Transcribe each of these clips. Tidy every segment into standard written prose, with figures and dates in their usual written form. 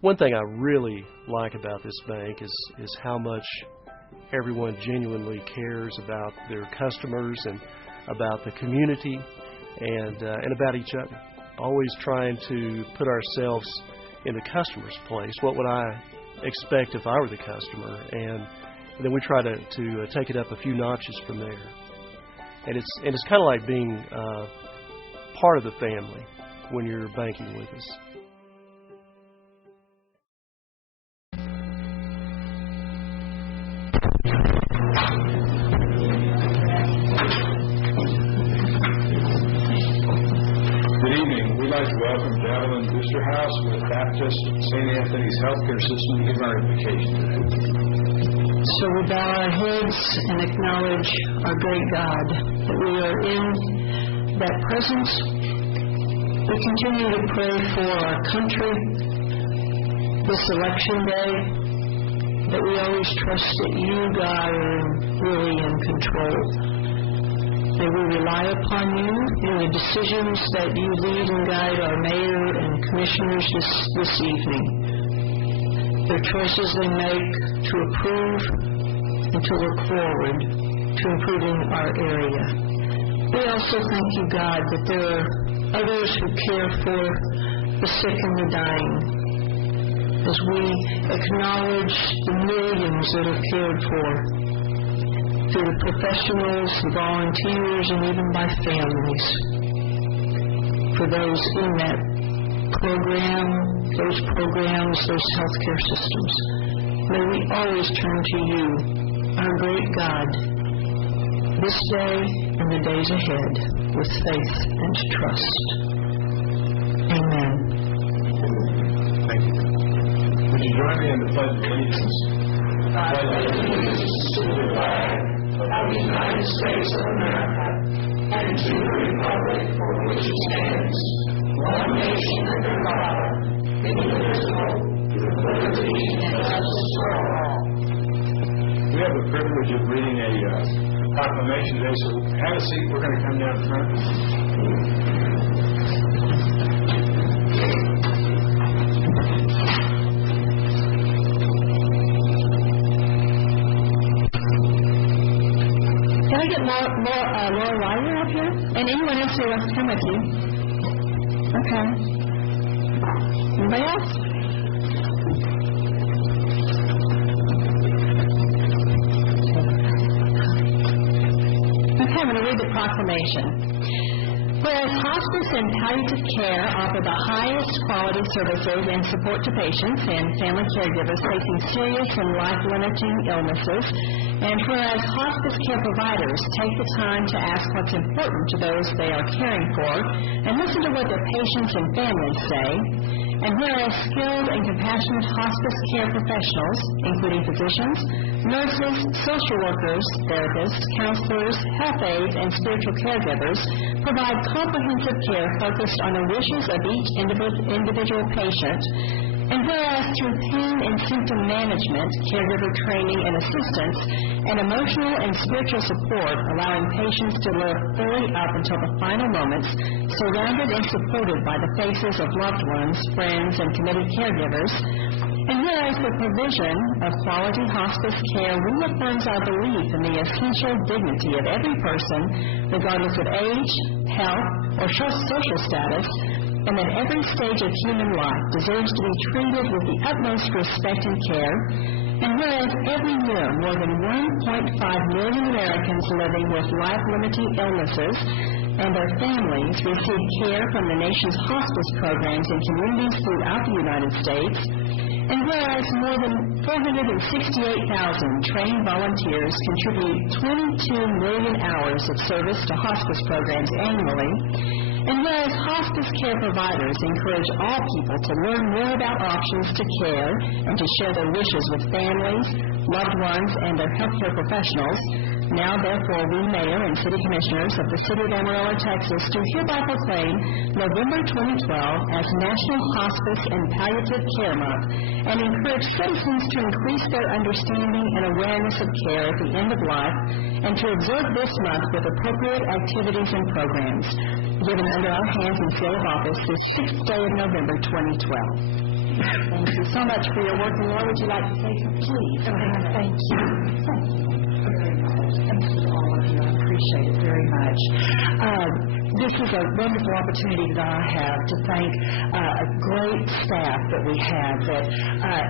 One thing I really like about this bank is how much everyone genuinely cares about their customers and about the community and about each other. Always trying to put ourselves in the customer's place. What would I expect if I were the customer? And then we try to take it up a few notches from there. And it's kind of like being part of the family when you're banking with us. Good evening. We'd like to welcome Evelyn Booster House with Baptist St. Anthony's Healthcare System to give our invocation today. So we bow our heads and acknowledge our great God, that we are in that presence. We continue to pray for our country this election day, that we always trust that you, God, are really in control. May we rely upon you in the decisions that you lead and guide our mayor and commissioners this evening. Their choices they make to approve and to look forward to improving our area. We also thank you, God, that there are others who care for the sick and the dying, as we acknowledge the millions that are cared for through the professionals, the volunteers, and even by families. For those in that program, those programs, those healthcare systems, may we always turn to you, our great God, this day and the days ahead, with faith and trust. Amen. Thank you. Would you join me in the Pledge of Allegiance? I pledge allegiance to the flag of the United States of America and to the republic for which it stands, one nation under God, indivisible, with liberty and justice for all. We have the privilege of reading a proclamation today, so have a seat. We're going to come down front. Can I get Laura Ryder up here? And anyone else who wants to come with you? Okay. Anybody else? Okay, I'm going to read the proclamation. Whereas hospice and palliative care offer the highest quality services and support to patients and family caregivers facing serious and life-limiting illnesses, and whereas hospice care providers take the time to ask what's important to those they are caring for and listen to what their patients and families say, and whereas skilled and compassionate hospice care professionals, including physicians, nurses, social workers, therapists, counselors, health aides, and spiritual caregivers, provide comprehensive care focused on the wishes of each individual patient, and whereas through pain and symptom management, caregiver training and assistance, and emotional and spiritual support, allowing patients to live fully up until the final moments, surrounded and supported by the faces of loved ones, friends, and committed caregivers, and whereas the provision of quality hospice care reaffirms our belief in the essential dignity of every person, regardless of age, health, or social status, and that every stage of human life deserves to be treated with the utmost respect and care, and whereas every year more than 1.5 million Americans living with life-limiting illnesses and their families receive care from the nation's hospice programs in communities throughout the United States, and whereas more than 468,000 trained volunteers contribute 22 million hours of service to hospice programs annually, and whereas hospice care providers encourage all people to learn more about options to care and to share their wishes with families, loved ones, and their healthcare professionals, now therefore we mayor and city commissioners of the city of Amarillo, Texas, do hereby proclaim November 2012 as National Hospice and Palliative Care Month and encourage citizens to increase their understanding and awareness of care at the end of life and to observe this month with appropriate activities and programs. Given under our hands and seal of office this 6th day of November 2012. Thank you so much for your work. And Laura, would you like to say something? Please. Thank you. Very much. Thank you to all of you. I appreciate it very much. This is a wonderful opportunity that I have to thank a great staff that we have that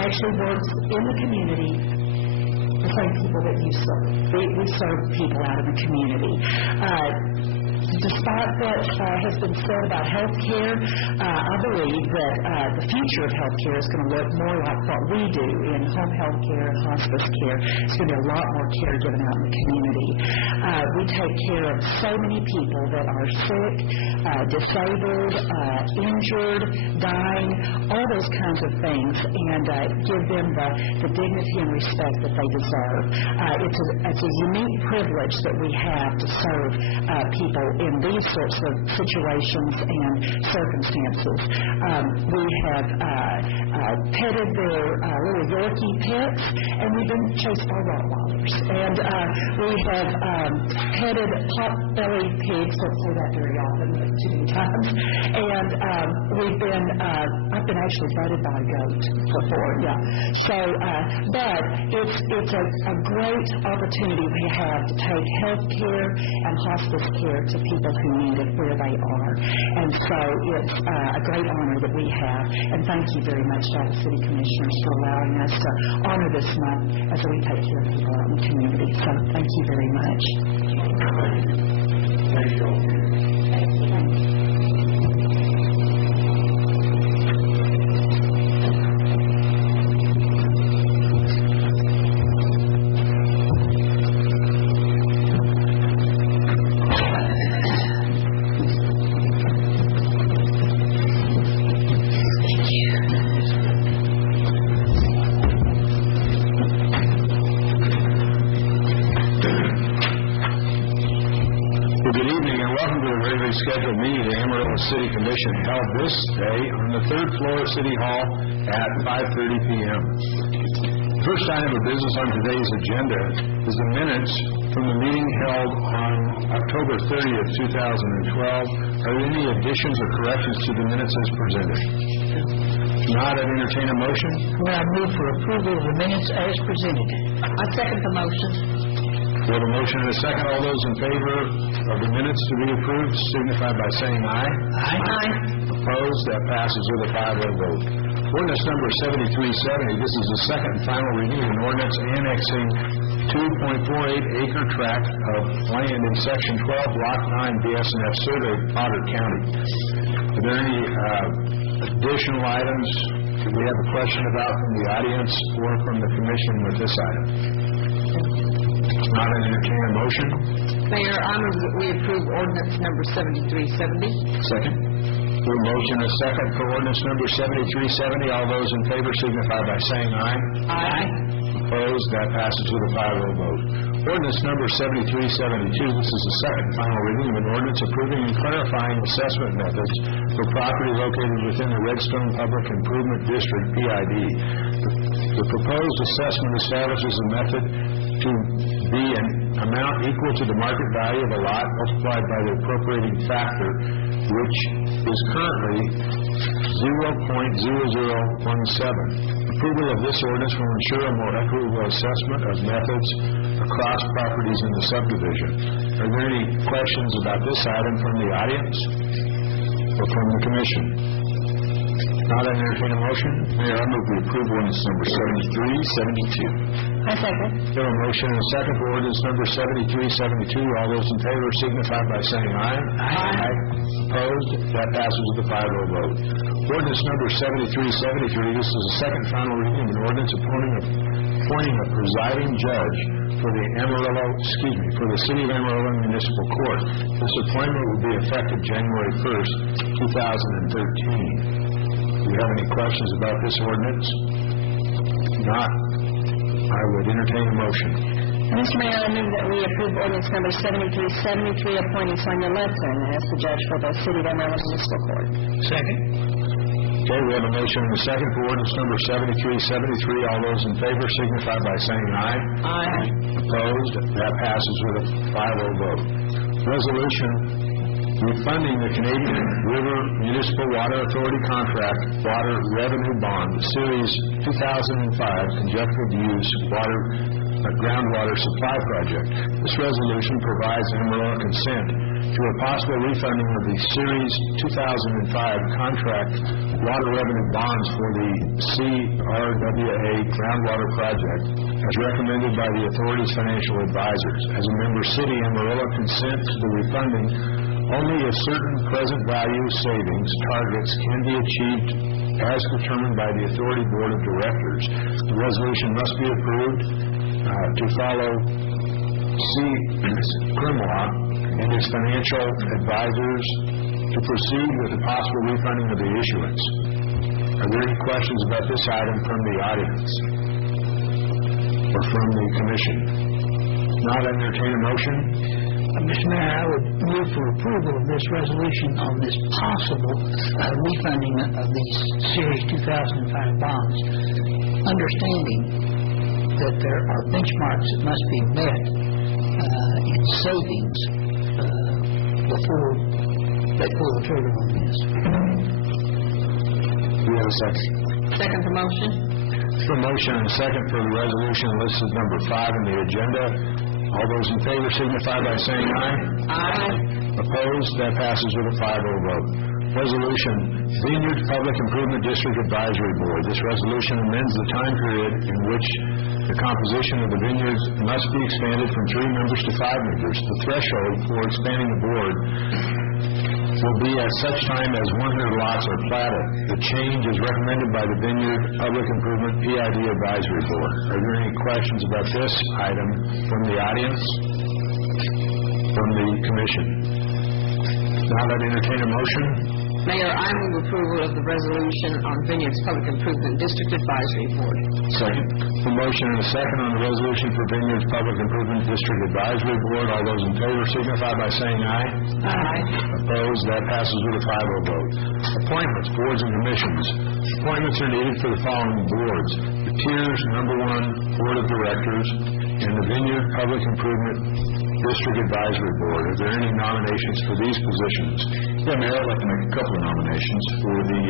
actually works in the community, the same people that you serve. We serve people out in the community. Despite what has been said about health care, I believe that the future of health care is going to look more like what we do in home health care and hospice care. It's going to be a lot more care given out in the community. We take care of so many people that are sick, disabled, injured, dying, all those kinds of things, and give them the dignity and respect that they deserve. It's a unique privilege that we have to serve people in these sorts of situations and circumstances. We have petted their little Yorkie pets, and we've been chased by Rottweilers. And we have petted pot-bellied pigs, don't say that very often, but too many times. And I've been actually butted by a goat before, yeah. So, but it's a great opportunity we have to take health care and hospice care to people who need it where they are. And so it's a great honor that we have. And thank you very much to all the city commissioners for allowing us to honor this month as we take care of people out in the community. So thank you very much. Thank you. Scheduled meeting of the Amarillo City Commission held this day on the third floor of City Hall at 5:30 p.m. The first item of business on today's agenda is the minutes from the meeting held on October 30th, 2012. Are there any additions or corrections to the minutes as presented? If not, I'd entertain a motion. Well, I move for approval of the minutes as presented. I second the motion. We have a motion and a second. All those in favor of the minutes to be approved signify by saying aye. Aye. Opposed? That passes with a 5-0 vote. Ordinance number 7370. This is the second and final reading of an ordinance annexing 2.48-acre tract of land in Section 12, Block 9, BS&F Survey, Potter County. Are there any additional items that we have a question about from the audience or from the commission with this item? Not entertain a motion. Mayor, I move that we approve ordinance number 7370. Second. We have a motion and a second for ordinance number 7370. All those in favor signify by saying aye. Aye. Opposed? That passes with a 5-0 vote. Ordinance number 7372. This is the second and final reading of an ordinance approving and clarifying assessment methods for property located within the Redstone Public Improvement District, PID. The proposed assessment establishes a method to be an amount equal to the market value of a lot multiplied by the appropriating factor, which is currently 0.0017. Approval of this ordinance will ensure a more equitable assessment of methods across properties in the subdivision. Are there any questions about this item from the audience or from the commission? Not entertain a motion. Mayor, I move we approve ordinance number 7372. I second. We have a motion and a second for ordinance number 7372. All those in favor signify by saying aye. Aye. Opposed? That passes with a 5-0 vote. Ordinance number 7373. This is the second final reading of an ordinance appointing a presiding judge for the City of Amarillo Municipal Court. This appointment will be effective January 1st, 2013. Do you have any questions about this ordinance? If not, I would entertain a motion. Mr. Mayor, I move that we approve ordinance number 7373, appointing Sonia Letson as the judge for the City of Amarillo Municipal Court. Second. Okay, we have a motion and a second for ordinance number 7373. All those in favor signify by saying aye. Aye. Opposed? That passes with a 5-0 vote. Resolution refunding the Canadian River Municipal Water Authority Contract Water Revenue Bond, Series 2005 Conjunctive Use Groundwater Supply Project. This resolution provides Amarillo consent to a possible refunding of the Series 2005 Contract Water Revenue Bonds for the CRWA Groundwater Project, as recommended by the authority's financial advisors. As a member city, Amarillo consents to the refunding only if certain present value savings targets can be achieved as determined by the authority board of directors. The resolution must be approved to follow CRMLA and its financial advisors to proceed with the possible refunding of the issuance. Are there any questions about this item from the audience or from the commission? Not entertain a motion. Mr. Mayor, I would move for approval of this resolution on this possible refunding of these Series 2005 bonds, understanding that there are benchmarks that must be met in savings before they pull the trigger on this. Do we have a second? Second the motion. A motion and a second for the resolution listed as number 5 in the agenda. All those in favor signify by saying aye. Aye. Opposed? That passes with a 5-0 vote. Resolution, Vineyard Public Improvement District Advisory Board. This resolution amends the time period in which the composition of the vineyards must be expanded from 3 members to 5 members. The threshold for expanding the board will be at such time as 100 lots are platted. The change is recommended by the Vineyard Public Improvement PID Advisory Board. Are there any questions about this item from the audience? From the commission? Now I'd entertain a motion. Mayor, I move approval of the resolution on Vineyard's Public Improvement District Advisory Board. Second. A motion and a second on the resolution for Vineyard's Public Improvement District Advisory Board. All those in favor signify by saying aye. Aye. Opposed? That passes with a 5-0 vote. Appointments, boards and commissions. Appointments are needed for the following boards: the Tiers number 1 Board of Directors and the Vineyard Public Improvement District Advisory Board. Are there any nominations for these positions? Yeah, Mayor, I'd like to make a couple of nominations for the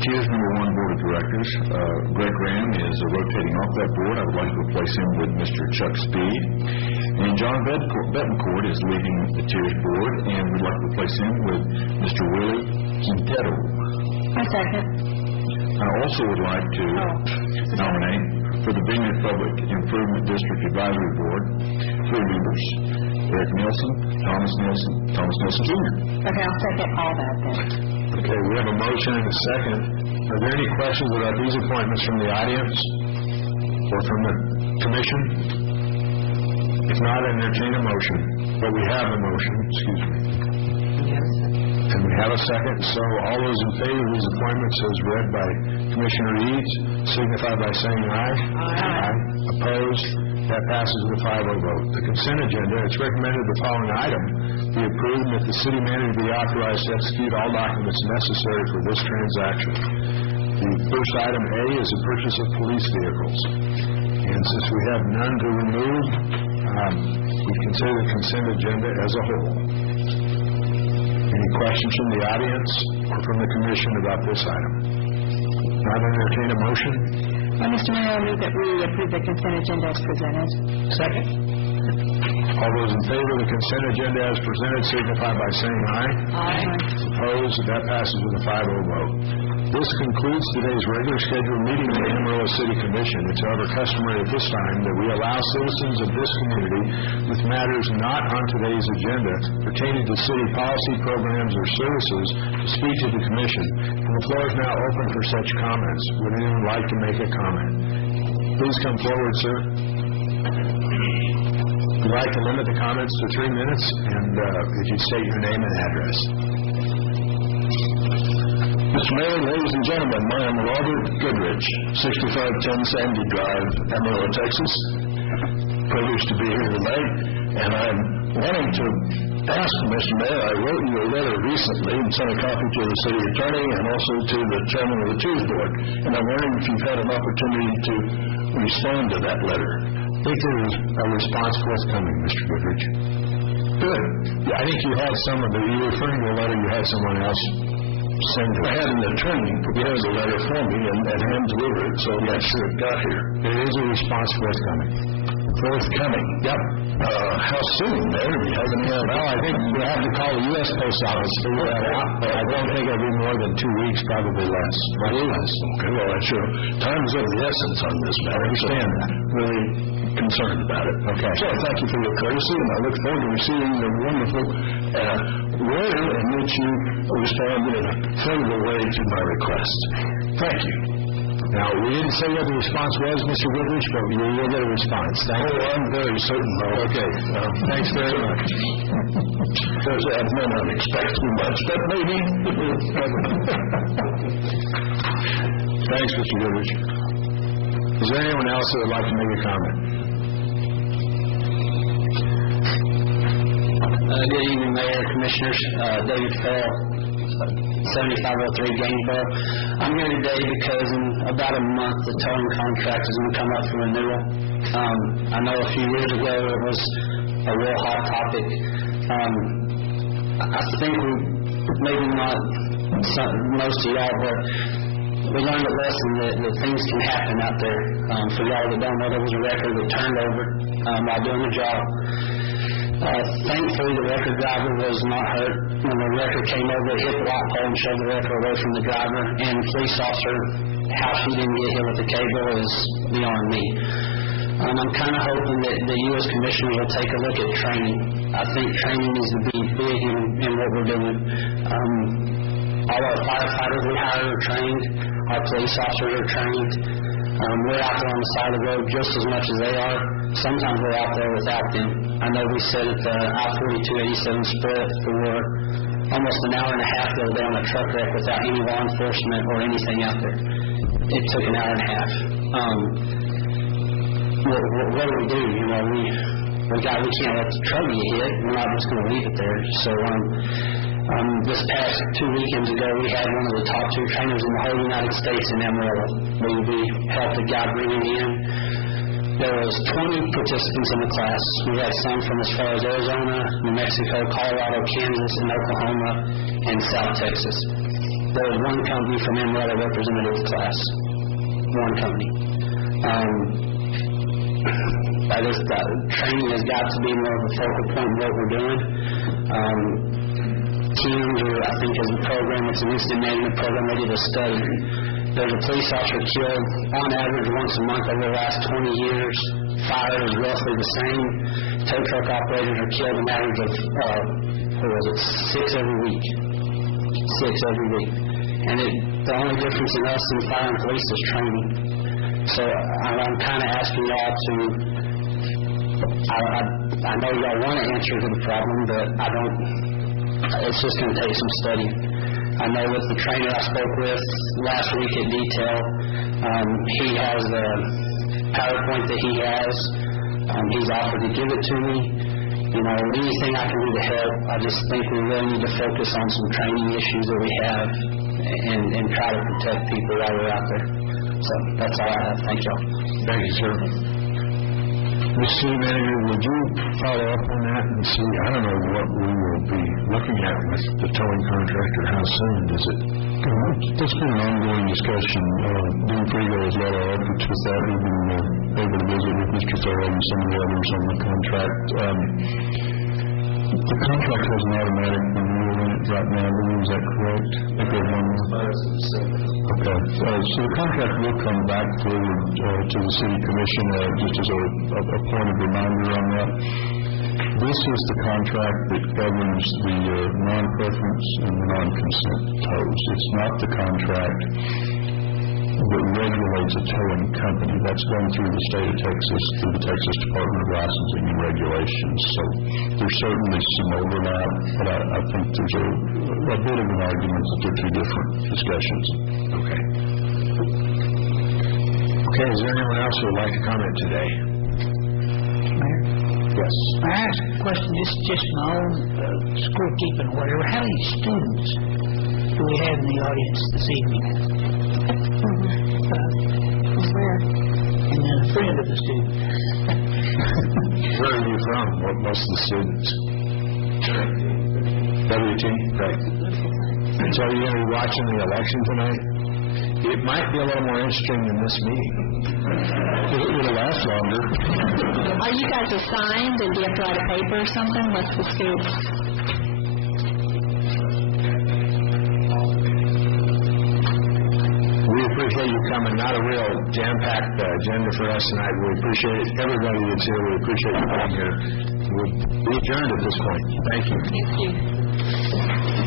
Tiers number 1 Board of Directors. Greg Graham is rotating off that board. I would like to replace him with Mr. Chuck Speed. And John Betancourt is leaving the Tiers board, and we'd like to replace him with Mr. Willie Quintero. I second. I also would like to nominate for the Vineyard Public Improvement District Advisory Board 3 members: Eric Nielsen, Thomas Nielsen Jr. Okay, I'll second all that then. Okay, we have a motion and a second. Are there any questions about these appointments from the audience or from the commission? If not, I entertain a motion. But we have a motion, excuse me. And we have a second. So all those in favor of these appointments as read by Commissioner Eads signify by saying aye. Aye. Opposed? That passes with a 5-0 vote. The consent agenda, it's recommended the following item be approved and that the city manager be authorized to execute all documents necessary for this transaction. The first item A is the purchase of police vehicles. And since we have none to remove, we consider the consent agenda as a whole. Any questions from the audience or from the commission about this item? Not entertain a motion? Mr. Mayor, I move that we approve the consent agenda as presented. Second. All those in favor of the consent agenda as presented signify by saying aye. Aye. Opposed? That passes with a 5-0 vote. This concludes today's regular scheduled meeting of the Amarillo City Commission. It's however customary at this time that we allow citizens of this community with matters not on today's agenda pertaining to city policy, programs, or services to speak to the commission. And the floor is now open for such comments. Would anyone like to make a comment? Please come forward, sir. We'd like to limit the comments to 3 minutes, and if you state your name and address. Mr. Mayor, ladies and gentlemen, I am Robert Goodrich, 6510 Sandy Drive, Amarillo, Texas. Privileged to be here tonight, and I'm wanting to ask Mr. Mayor, I wrote you a letter recently and sent a copy to the city attorney and also to the chairman of the Tiers board, and I'm wondering if you've had an opportunity to respond to that letter. I think there is a response forthcoming, Mr. Goodrich. Good. Yeah, I think you had someone, but you were referring to a letter you had someone else send to. I had an attorney prepare the letter for me and hand deliver it, so I'm not sure it got here. There is a response forthcoming. Forthcoming. Yep. How soon, Mayor? Do you have any idea? Well, I think we'll have to call the U.S. Post Office to figure that out, but I don't think it'll be more than 2 weeks, probably less. Much less. Okay, well, I'm sure time is of the essence on this matter. I understand that. Really concerned about it. Okay. So thank you for your courtesy, and I look forward to receiving the wonderful letter in which you responded in a favorable way to my request. Thank you. Now, we didn't say what the response was, Mr. Goodrich, but you will get a response. Thank you. I'm very certain, though. Okay. Thanks very much. Because I may not expect too much, but maybe. Thanks, Mr. Goodrich. Is there anyone else that would like to make a comment? Good evening, Mayor, Commissioners. David Farrell, 7503 Gainesboro. I'm here today because in about a month the towing contract is going to come up for renewal. I know a few years ago it was a real hot topic. I think maybe not most of y'all, but we learned a lesson that things can happen out there. For y'all that don't know, there was a record that turned over while doing the job. Thankfully, the record driver was not hurt. When the record came over, it hit the light pole and shoved the record away from the driver. And the police officer, how she didn't get hit with the cable is beyond me. I'm kind of hoping that the U.S. Commissioner will take a look at training. I think training needs to be big in what we're doing. All our firefighters we hire are trained. Our police officers are trained. We're out there on the side of the road just as much as they are. Sometimes we're out there without them. I know we sat at the I-42-87 split for almost an hour and a half the other day on a truck wreck without any law enforcement or anything out there. It took an hour and a half. What do we do? You know, we can't let the truck get hit. We're not just going to leave it there. So this past 2 weekends ago, we had one of the top 2 trainers in the whole United States in Amarillo. We helped a guy bring him in. There was 20 participants in the class. We had some from as far as Arizona, New Mexico, Colorado, Kansas, and Oklahoma, and South Texas. There was one company from Amarillo represented at the class. One company. Training has got to be more of a focal point of what we're doing. Teams, I think, is a program. It's an incident management program. They did a study. There's a police officer killed on average once a month over the last 20 years. Fire is roughly the same. Tow truck operators are killed an average of 6 every week. 6 every week. And the only difference in us and fire and police is training. So I'm kind of asking y'all to. I know y'all want to answer to the problem, but I don't. It's just going to take some study. I know with the trainer I spoke with last week at detail, he has the PowerPoint that he has. He's offered to give it to me. You know, anything I can do to help. I just think we really need to focus on some training issues that we have and try to protect people while we're out there. So that's all I have. Thank y'all. Thank you, sir. Mr. City Manager, would you follow up on that and see, I don't know what we will be looking at with the towing contractor. How soon is it? It's been an ongoing discussion. Dean Frigo has led our efforts with that. We've been able to visit with Mr. Thoreau and some of the others on the contract. The contract has an automatic renewal in it right now. Is that correct? I think there's one more. Okay. So the contract will come back forward to the City Commission just as a point of reminder on that. This is the contract that governs the non-preference and the non-consent tows. It's not the contract that regulates a towing company. That's done through the state of Texas, through the Texas Department of Licensing and Regulations. So there's certainly some overlap, but I think there's a bit of an argument that they're two different discussions. Okay. Okay, is there anyone else who would like to comment today? Mayor? Yes. I asked a question, just my own scorekeeping or whatever. How many students do we have in the audience this evening? Where? And then a friend of the student. Where are you from? Most of the students? WT? Right. So you're going to be watching the election tonight? It might be a little more interesting than this meeting. It'll last longer. Are you guys assigned, and do you have to write a paper or something? What's the scoop? We appreciate you coming. Not a real jam-packed agenda for us tonight. We appreciate everybody that's here. We appreciate you being here. We'll be adjourned at this point. Thank you. Thank you.